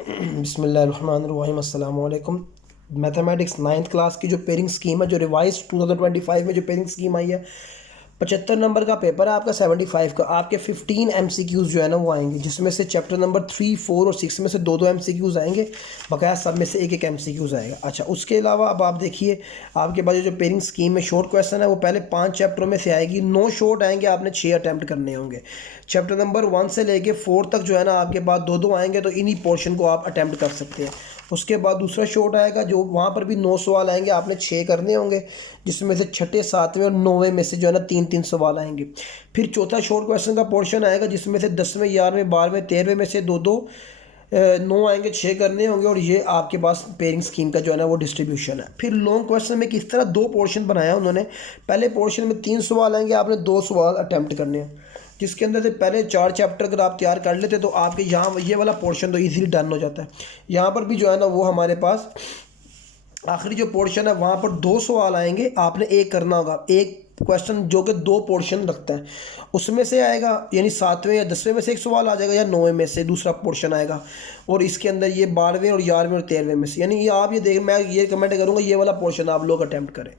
बिस्मिल्लाहिर्रहमानिर्रहीम अस्सलाम वालेकुम। मैथमेटिक्स नाइन्थ क्लास की जो पेयरिंग स्कीम है, जो रिवाइज 2025 में जो पेयरिंग स्कीम आई है, 75 नंबर का पेपर है आपका। 75 का आपके 15 एमसीक्यूज़ जो है ना वो आएंगे, जिसमें से चैप्टर नंबर 3, 4 और 6 में से दो दो एमसीक्यूज़ आएंगे, बकाया सब में से एक एक एमसीक्यूज़ आएगा। अच्छा, उसके अलावा अब आप देखिए, आपके पास जो पेयरिंग स्कीम में शॉर्ट क्वेश्चन है वो पहले 5 चैप्टरों में से आएगी। 9 शॉर्ट आएंगे, आपने 6 अटैम्प्ट करने होंगे। चैप्टर नंबर 1 से लेके 4 तक जो है ना आपके पास दो दो आएंगे, तो इन्हीं पोर्शन को आप अटैम्प्ट कर सकते हैं। उसके बाद दूसरा शॉर्ट आएगा, जो वहाँ पर भी 9 सवाल आएंगे, आपने 6 करने होंगे, जिसमें से छठे, सातवें और 9वें में से जो है ना 3 3 सवाल आएंगे। फिर चौथा शॉर्ट क्वेश्चन का पोर्शन आएगा, जिसमें से 10वें, 11वें, 12वें, 13वें में से दो दो 9 आएंगे, 6 करने होंगे। और ये आपके पास पेयरिंग स्कीम का जो है ना वो डिस्ट्रीब्यूशन है। फिर लॉन्ग क्वेश्चन में किस तरह दो पोर्शन बनाया उन्होंने। पहले पोर्शन में 3 सवाल आएंगे, आपने 2 सवाल अटैम्प्ट करने हैं, जिसके अंदर से पहले 4 चैप्टर अगर आप तैयार कर लेते तो आपके यहाँ ये वाला पोर्शन तो इजीली डन हो जाता है। यहाँ पर भी जो है ना वो हमारे पास आखिरी जो पोर्शन है वहाँ पर 2 सवाल आएंगे, आपने एक करना होगा। एक क्वेश्चन जो कि 2 पोर्शन रखता है उसमें से आएगा, यानी 7वें या 10वें में से एक सवाल आ जाएगा, या 9वें में से दूसरा पोर्शन आएगा। और इसके अंदर ये 12वें और 11वें और 13वें में से, यानी ये आप ये देख, मैं ये कमेंट करूँगा ये वाला पोर्शन आप लोग अटैम्प्ट करें।